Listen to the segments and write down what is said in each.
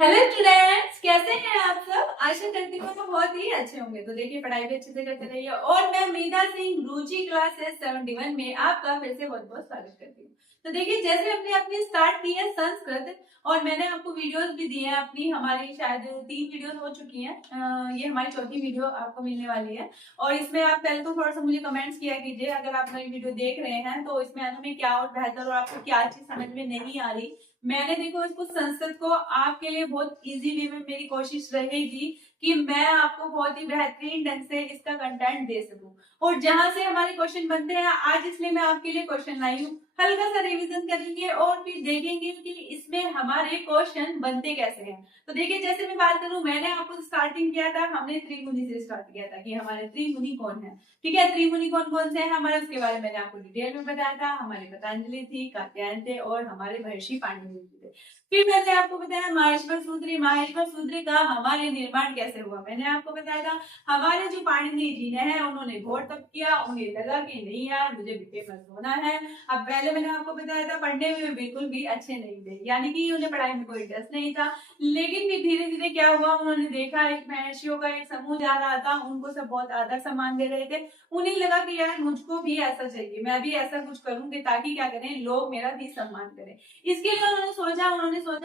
Hello students, कैसे हैं आप सब। आशा करती हूँ तो बहुत ही अच्छे होंगे। तो देखिए, पढ़ाई भी अच्छे से करते रहिए। और मैं मीना सिंह रुचि क्लासेस 71 में आपका फिर से बहुत बहुत स्वागत करती हूँ। तो देखिए, जैसे हमने अपनी स्टार्ट की है संस्कृत, और मैंने आपको वीडियोस भी दी है अपनी। हमारी शायद 3 वीडियोस हो चुकी हैं। ये हमारी चौथी वीडियो आपको मिलने वाली है। और इसमें आप पहले तो थोड़ा सा मुझे कमेंट्स किया कीजिए, अगर आप मेरी वीडियो देख रहे हैं तो इसमें हमें क्या और बेहतर और आपको क्या चीज समझ में नहीं आ रही। मैंने देखो इसको संस्कृत को आपके लिए बहुत इजी वे में मेरी कोशिश रहेगी कि मैं आपको बहुत ही बेहतरीन ढंग से इसका कंटेंट दे सकूं। और जहां से हमारे क्वेश्चन बनते हैं आज, इसलिए मैं आपके लिए क्वेश्चन लाई हूँ। हल्का सा रिवीजन करेंगे और फिर देखेंगे कि इसमें हमारे क्वेश्चन बनते कैसे हैं। तो देखिए, जैसे मैं बात करूं, मैंने आपको स्टार्टिंग किया था, हमने त्रिमुनि से स्टार्ट किया था कि हमारे त्रिमुनि कौन है। ठीक है, त्रिमुनि कौन कौन से हैं हमारे, उसके बारे में मैंने आपको डिटेल में बताया था। हमारे पतंजलि थी, कात्यायन थे और हमारे महर्षि पाणिनि थे। फिर मैंने आपको बताया माहेश्वर सूत्री। माहेश्वर सूत्री का हमारे निर्माण कैसे हुआ, मैंने आपको बताया था। हमारे जो पाणिनि जी ने है, उन्होंने घोर तप किया। उन्हें लगा कि नहीं यार, मुझे बीटे पर सोना है। अब पहले मैंने आपको बताया था, पढ़ने में बिल्कुल भी अच्छे नहीं थे, यानी कि उन्हें पढ़ाई में कोई इंटरेस्ट नहीं था। लेकिन फिर धीरे धीरे क्या हुआ, उन्होंने देखा एक महर्षियों का एक समूह जा रहा था, उनको सब बहुत आदर सम्मान दे रहे थे। उन्हें लगा कि यार मुझको भी ऐसा चाहिए, मैं भी ऐसा कुछ करूंगी ताकि क्या करें, लोग मेरा भी सम्मान करें। इसके लिए उन्होंने सोचा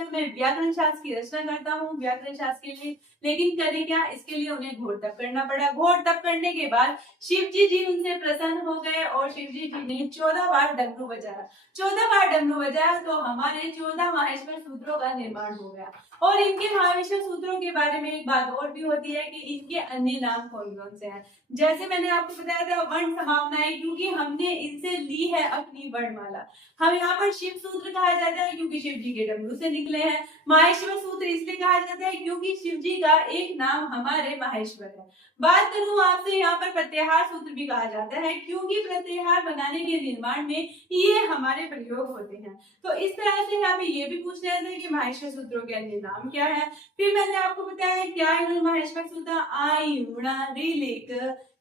मैं व्याकरण शास्त्र की रचना करता हूँ व्याकरण शास्त्र के लिए। लेकिन करे क्या, इसके लिए उन्हें घोर तप करना पड़ा। घोर तप करने के बाद शिव जी उनसे प्रसन्न हो गए और शिव जी ने 14 बार डमरू बजाया। 14 बार डमरू बजाया तो हमारे 14 माहेश्वर सूत्रों का निर्माण हो गया। और इनके माहेश्वर सूत्रों के बारे में एक बात और भी होती है कि इनके अन्य नाम कौन कौन से हैं। जैसे मैंने आपको बताया था वर्ण समावनाएं, क्योंकि हमने इनसे ली है अपनी वर्णमाला। हम यहाँ पर शिव सूत्र कहा जाता है क्योंकि शिव जी के डमरू से निकले हैं। माहेश्वर सूत्र इसलिए कहा जाता है क्योंकि शिव जी का एक नाम हमारे माहेश्वर है। बात करूं आपसे, यहाँ पर प्रत्याहार सूत्र भी कहा जाता है क्योंकि प्रत्याहार बनाने के निर्माण में ये हमारे प्रयोग होते हैं। तो इस तरह से यहाँ पे ये भी पूछ रहे थे कि माहेश्वर सूत्रों के अन्य नाम क्या है। फिर मैंने आपको बताया क्या है माहेश्वर सूत्र। आई उणा रिलिक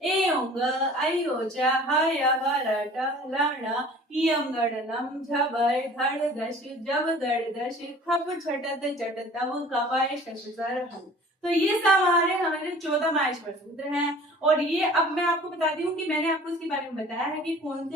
एंग अयोजा हय हरट लण इयम गणनम झबर धड़ दश जब गड़ दश खप छटत चटतव कवय शशर हल। तो ये सब हमारे 14 माहेश्वर सूत्र हैं। और ये अब मैं आपको बताती हूँ कि मैंने आपको इसके बारे में बताया है कि कौन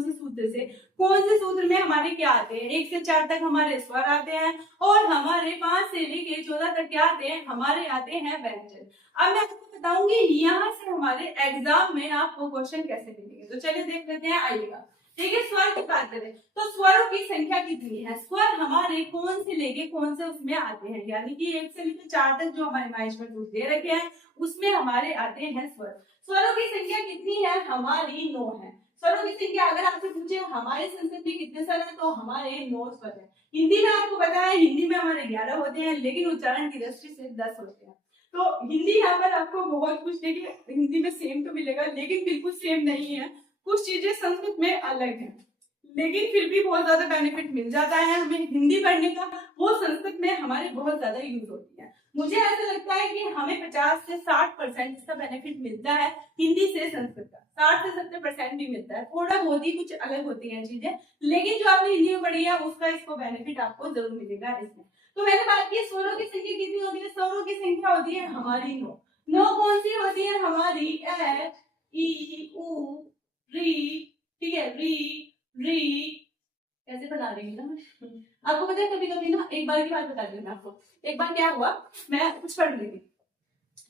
से सूत्र से कौन से सूत्र में हमारे क्या आते हैं। 1 से 4 तक हमारे स्वर आते हैं और हमारे 5 से लेके 14 तक क्या आते हैं, हमारे आते हैं व्यंजन। अब मैं आपको बताऊंगी यहाँ से हमारे एग्जाम में आपको क्वेश्चन कैसे मिलेंगे। तो चलिए देख लेते हैं, आइएगा। ठीक है, स्वर की बात करें तो स्वरों की संख्या कितनी है। स्वर हमारे कौन से लेके कौन से उसमें आते हैं, यानी कि 1 से लेकर 4 तक जो हमारे माहेश्वर सूत्र दे रखे हैं उसमें हमारे आते हैं स्वर। स्वरों की संख्या कितनी है, हमारी 9 है। स्वरों की संख्या अगर आपसे पूछे हमारे संस्कृत में कितने स्वर है, तो हमारे 9 स्वर है। हिंदी में आपको पता है, हिंदी में हमारे 11 होते हैं, लेकिन उच्चारण की दृष्टि से 10 होते हैं। तो हिंदी यहाँ पर आपको बहुत कुछ देखिए, हिंदी में सेम तो मिलेगा लेकिन बिल्कुल सेम नहीं है। कुछ चीजें संस्कृत में अलग है, लेकिन फिर भी बहुत ज्यादा बेनिफिट मिल जाता है हमें हिंदी पढ़ने का। वो संस्कृत में हमारे बहुत ज्यादा यूज होती है। मुझे ऐसा लगता है कि हमें 50 से 60% इसका बेनिफिट मिलता है हिंदी से संस्कृत का। 60 से 70% भी मिलता है, थोड़ा बहुत ही कुछ अलग होती है चीजें, लेकिन जो आपने हिंदी में पढ़ी है उसका इसको बेनिफिट आपको जरूर मिलेगा इसमें। तो मैंने बात की स्वरों की संख्या कितनी होती है। स्वरों की संख्या होती है हमारी 9। 9 कौन सी होती है हमारी, ए ई उ री, ठीक है, री री कैसे बना रही हूँ ना। आपको पता है कभी कभी ना, एक बार की बात बता दी मैं आपको। एक बार क्या हुआ, मैं कुछ पढ़ रही थी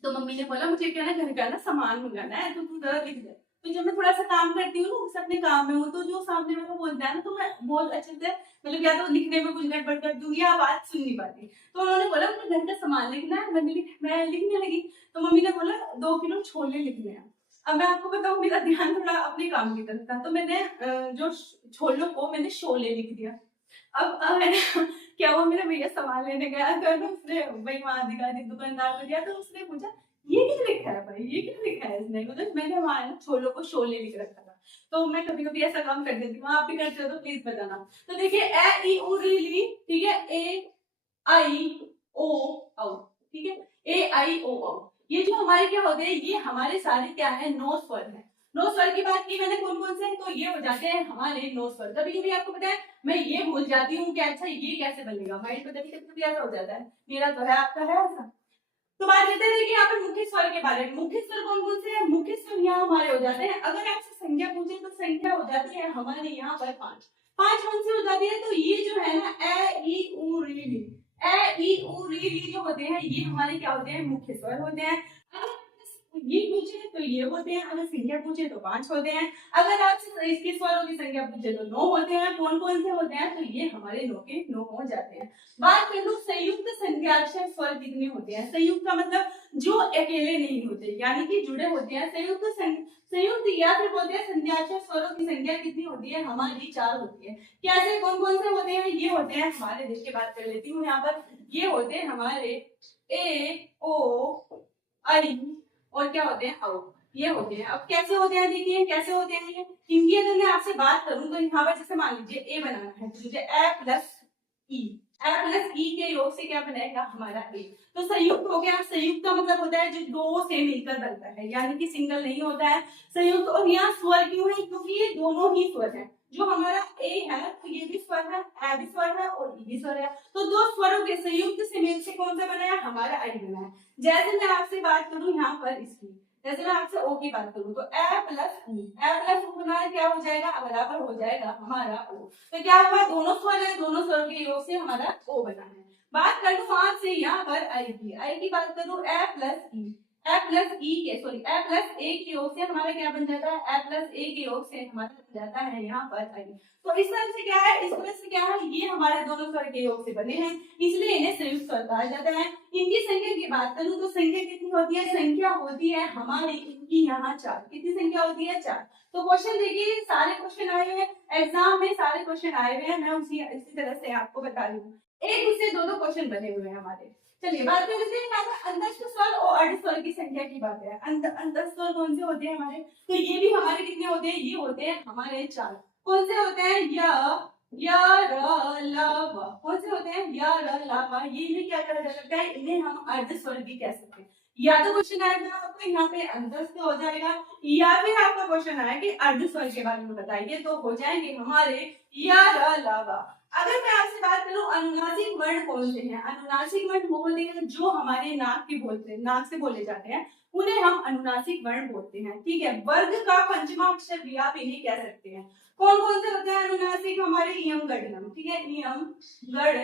तो मम्मी ने बोला मुझे क्या ना घर का ना सामान मंगाना है, तो तू जरा लिख दे। तो जब मैं थोड़ा सा काम करती हूँ ना, उस अपने काम में हूँ, तो जो सामने वाला बोलता है ना, तो मैं बहुत अच्छे से मतलब या तो लिखने में कुछ गड़बड़ कर दूंगी या बात सुन नहीं पाती। तो उन्होंने बोला मुझे घर का सामान लिखना है, मैं लिखने लगी। तो मम्मी ने बोला 2 किलो छोले लिखने हैं। अब मैं आपको बताऊं, मेरा ध्यान थोड़ा अपने काम की तरफ था, तो मैंने जो छोलों को मैंने शोले लिख दिया। अब मैंने क्या हुआ, मेरा भैया सामान लेने गया तो ना, उसने वही वहां अधिकारी दुकानदार को दिया, तो उसने पूछा ये क्या लिखा है भाई, ये क्या लिखा है इसने, मतलब मैंने वहां ना छोलों को शोले लिख रखा था। तो मैं कभी कभी ऐसा काम कर देती हूँ, आप भी करते हो तो प्लीज बताना। तो देखिए, ए ई उ री ली, ठीक है, ए आई ओ औ, ठीक है, ए आई ओ औ, ये जो हमारे क्या होते हैं, ये हमारे सारे क्या है, 9 स्वर है। नो स्वर की बात की मैंने कौन कौन से, तो ये हो जाते हैं हमारे नो स्वर। कभी कभी आपको पता है मैं ये भूल जाती हूँ कि अच्छा ये कैसे बनेगा, माइंड पता नहीं कभी ऐसा हो जाता है, मेरा तो है, आपका है ऐसा। तो बात करते हैं देखिए यहाँ पर मुख्य स्वर के बारे में। मुख्य स्वर कौन कौन से हैं? मुख्य स्वर यहाँ हमारे हो जाते हैं, अगर आपसे संख्या पूछे तो संख्या हो जाती है हमारे यहाँ पर 5। 5 कौन से हो जाती है? तो ये जो है ना ए ई उ री ली, ए ई उ री ली जो होते हैं ये हमारे क्या होते हैं? मुख्य स्वर होते हैं। अगर ये पूछे तो ये होते हैं, अगर संख्या पूछे तो 5 होते हैं, अगर आपसे इसके स्वरों की संख्या पूछे तो 9 होते हैं। कौन कौन से होते हैं? तो ये हमारे 9 के 9 हो जाते हैं। बात कर लो संयुक्त संज्ञाक्षर स्वर कितने होते हैं? संयुक्त का मतलब जो अकेले नहीं होते, यानी कि जुड़े होते हैं। संयुक्त या फिर बोलते हैं संज्ञाक्षर स्वरों की संख्या कितनी होती है? हमारी 4 होती है। कैसे, कौन कौन से होते हैं? ये होते हैं हमारे, देख के बात कर लेती हूँ यहाँ पर, ये होते हैं हमारे ए ओ आई और क्या होते हैं? औ। ये होते हैं। अब कैसे होते हैं देखिए, कैसे होते हैं ये। इनकी अगर मैं आपसे बात करूं तो यहाँ पर जैसे मान लीजिए ए बनाना है तो मुझे ए प्लस ई, ए प्लस ई के योग से क्या बनेगा? हमारा ए। तो संयुक्त हो गया। संयुक्त का मतलब होता है जो दो से मिलकर बनता है, यानी कि सिंगल नहीं होता है संयुक्त। और यहाँ स्वर क्यों है? क्योंकि ये दोनों ही स्वर है। जो हमारा ए है तो ये भी स्वर है, ए भी स्वर है और ई भी स्वर है, तो दो स्वरों के संयुक्त से मिल से कौन सा बना है? हमारा आई बना है। जैसे मैं आपसे बात करूं यहाँ पर इसकी, जैसे मैं आपसे ओ की बात करूं तो ए प्लस ऊ बना है, क्या हो जाएगा? बराबर हो जाएगा हमारा ओ। तो क्या हुआ? दोनों स्वर है, दोनों स्वरों के योग से हमारा ओ बना है। बात कर लूं आपसे यहाँ पर आई की बात करूं, ए प्लस ई के सॉरी ए प्लस ए के योग से हमारा क्या बन जाता है? ए प्लस ए के योग से हमारा बन जाता है यहाँ पर आई। तो इस तरह से क्या है? इस तरह से क्या है? ये हमारे दोनों स्वर के योग से बने हैं, इसलिए इन्हें संयुक्त स्वर कहा जाता है। इनकी संख्या की बात करूं तो संख्या कितनी होती है? संख्या होती है हमारी इनकी यहाँ 4। कितनी संख्या होती है? 4। तो क्वेश्चन देखिए, सारे क्वेश्चन आए हुए हैं एग्जाम में, सारे क्वेश्चन आए हुए हैं, मैं इसी तरह से आपको बता रही हूँ। एक उससे दो क्वेश्चन बने हुए हैं हमारे। चलिए बात कर लेते हैं यहाँ पर अंतस्थ स्वर और अर्ध स्वर की संख्या की बात है। अंतस्थ स्वर कौन से होते हैं हमारे? तो ये भी हमारे कितने होते हैं? ये होते हैं हमारे 4। कौन से होते हैं? य र ल व। कौन से होते हैं? य र ल व। ये इन्हें क्या कहा जा सकता है? इन्हें हम अर्ध स्वर भी कह सकते हैं। या तो क्वेश्चन आएगा आपको यहाँ पे अंतस्थ हो जाएगा, या फिर आपका क्वेश्चन आया कि अर्ध स्वर के बारे में बताइए, तो हो जाएंगे हमारे य र ल व। अगर मैं आपसे बात करूं अनुनासिक वर्ण कौन से हैं? अनुनासिक वर्ण वो होते हैं जो हमारे नाक के बोलते हैं, नाक से बोले जाते हैं, उन्हें हम अनुनासिक वर्ण बोलते हैं। ठीक है, वर्ग का पंचमा अक्षर भी आप इन्हें कह सकते हैं। कौन कौन से होते हैं अनुनासिक? हमारे इयम गढ़ ठीक है, इयम गढ़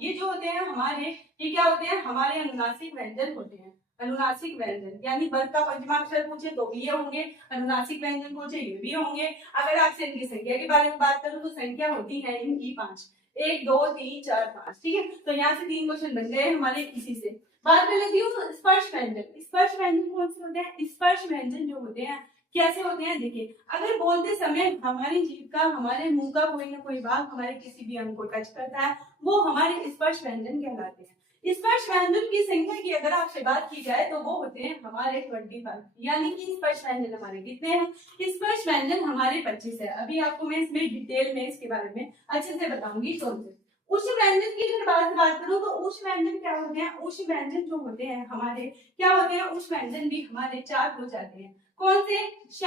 ये जो होते हैं हमारे, ये क्या होते हैं? हमारे अनुनासिक व्यंजन होते हैं। अनुनासिक व्यंजन यानी वर्ग का पंचमा अक्षर पूछे तो भी ये होंगे, अनुनासिक व्यंजन पूछे ये भी होंगे। अगर आपसे इनकी संख्या के बारे में बात करूं तो संख्या होती है इनकी 5, 1 2 3 4 5। ठीक है, तो यहाँ से 3 क्वेश्चन बन गए हमारे इसी से। बात कर लेती हूँ स्पर्श व्यंजन। स्पर्श व्यंजन कौन से होते हैं? स्पर्श व्यंजन जो होते हैं कैसे होते हैं देखिए, अगर बोलते समय हमारी जीभ का, हमारे मुंह का कोई ना कोई भाग हमारे किसी भी अंग को टच करता है, वो हमारे स्पर्श व्यंजन कहलाते हैं। स्पर्श व्यंजन की संख्या की अगर आपसे बात की जाए तो वो होते हैं हमारे 25, यानी कि स्पर्श व्यंजन हमारे कितने हैं? स्पर्श व्यंजन हमारे 25 है। अभी आपको मैं इसमें डिटेल में इसके बारे में अच्छे से बताऊंगी। कौन से उच्च व्यंजन की अगर बात करूं तो उच्च व्यंजन क्या होते हैं? उच्च व्यंजन जो होते हैं हमारे क्या होते हैं? उच्च व्यंजन भी हमारे 4 हो जाते हैं। कौन से? श,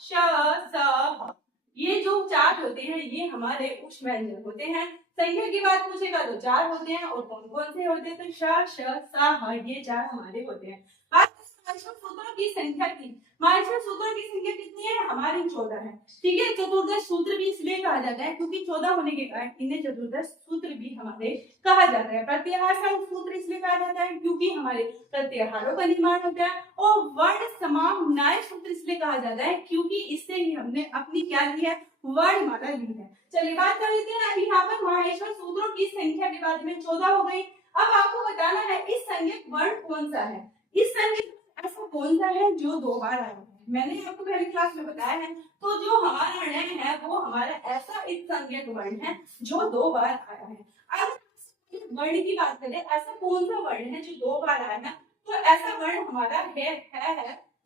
श, स, ह। ये जो 4 होते हैं ये हमारे उच्च व्यंजन होते हैं। संख्या की बात पूछेगा तो 4 होते हैं, और कौन कौन से होते हैं? तो श, श, स, ह ये 4 हमारे होते हैं। बात सूत्रों की संख्या की, माहेश्वर सूत्रों की संख्या कितनी है? हमारी 14 है। ठीक है, चतुर्दश सूत्र भी इसलिए कहा जाता है क्योंकि 14 होने के कारण इन्हें चतुर्दश सूत्र भी हमारे कहा जाता है। प्रत्याहार सूत्र इसलिए कहा जाता है क्योंकि हमारे प्रत्याहारों का निर्माण होता है, और वर्ण समाम्नाय सूत्र इसलिए कहा जाता है क्योंकि इससे ही हमने अपनी क्या ली है? वर्णमाला ली है। चलिए बात कर लेते हैं अभी यहाँ पर माहेश्वर सूत्रों की संख्या के बाद में 14 हो गई। अब आपको बताना है इस संज्ञक वर्ण कौन सा है? इस संज्ञक ऐसा कौन सा है जो 2 बार आया है? मैंने आपको पहली क्लास में बताया है, तो जो हमारा ण है वो हमारा ऐसा एक संज्ञक वर्ण है जो 2 बार आया है। अब वर्ण की बात करें, ऐसा कौन सा वर्ण है जो 2 बार आया है? तो ऐसा वर्ण हमारा है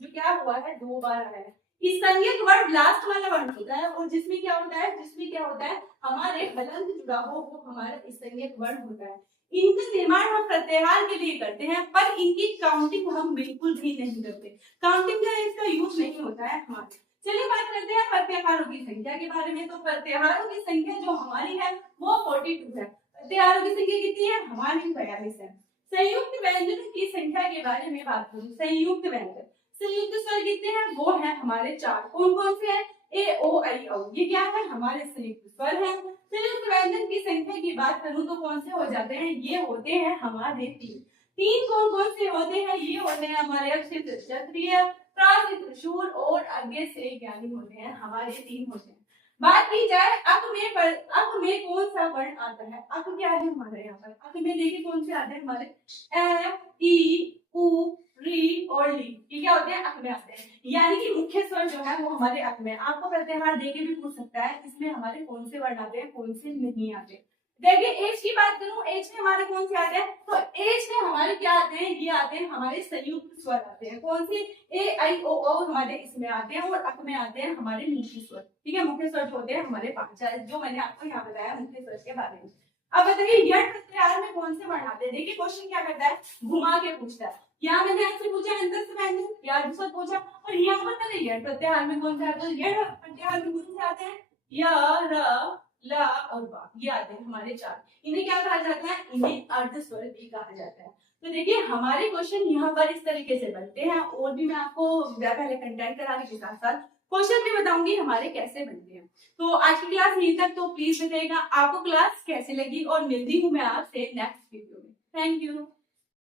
जो क्या हुआ है? 2 बार आया है। इस संज्ञक वर्ण लास्ट वाला वर्ण होता है, और जिसमें क्या होता है हमारे हलंत जुड़ा हो वो हमारा इस संज्ञक वर्ण होता है। इनका निर्माण हम प्रत्याहार के लिए करते हैं, पर इनकी काउंटिंग हम बिल्कुल भी नहीं करते। काउंटिंग का इसका यूज नहीं होता है हमारे। चलिए बात करते हैं प्रत्याहारों की संख्या के बारे में। तो प्रत्याहारों की संख्या जो हमारी है वो 42 है। प्रत्याहारों की संख्या कितनी है हमारी 42 है। संयुक्त व्यंजनों की संख्या के बारे में बात करूं, संयुक्त व्यंजन, संयुक्त स्वर कितने हैं वो है हमारे 4। कौन कौन से हैं? ए ओ आई औ, ये क्या है हमारे संयुक्त स्वर हैं। संयुक्त व्यंजन की संख्या की बात करूं तो कौन से हो जाते हैं? ये होते हैं हमारे 3। 3 कौन कौन से होते हैं? ये होते हैं हमारे अक्षित क्षत्रिय, प्राकृत शूर और आगे से ज्ञानी होते हैं, हमारे 3 होते हैं। बात की जाए अक में कौन सा वर्ण आता है? अक क्या है हमारे यहाँ पर? अक में देखिए कौन से आते हैं हमारे? ए, ई, उ, री और ली, ये क्या होते हैं? अक में आते हैं। यानी कि मुख्य स्वर जो है वो हमारे अक में। आपको प्रत्याहार देके भी पूछ सकता है इसमें हमारे कौन से वर्ण आते हैं, कौन से नहीं आते। देखिए एच की बात करूं, एच में हमारे कौन से आते हैं? तो एच में हमारे क्या आते हैं? ये आते हैं हमारे संयुक्त स्वर आते हैं। कौन से? ए आई ओ औ हमारे इसमें आते हैं और अक में आते हैं हमारे मुख्य स्वर। ठीक है, मुख्य स्वर होते हैं हमारे 5, जो मैंने आपको यहाँ बताया मुख्य स्वर के बारे में। अब बताइए यट प्रत्याहार में कौन से वर्ण आते हैं? देखिए क्वेश्चन क्या करता है, घुमा के पूछता है। यहाँ मैंने आपसे पूछा अंतर से व्यंजन, यार दूसरा पूछा, और यहाँ पर मैंने यट प्रत्याहार में कौन से आते हैं? यट प्रत्याहार में कौन से आते हैं? य, र, ला और वा, ये आते हैं हमारे 4। इन्हें क्या कहा जाता है? इन्हें अर्ध स्वर भी कहा जाता है। तो देखिए हमारे क्वेश्चन यहाँ पर इस तरीके से बनते हैं, और भी मैं आपको पहले कंटेंट कराने के साथ साथ क्वेश्चन भी बताऊंगी हमारे कैसे बनते हैं। तो आज की क्लास यहीं तक। तो प्लीज बताइएगा आपको क्लास कैसे लगी, और मिलती हूँ मैं आपसे नेक्स्ट वीडियो में। Thank you.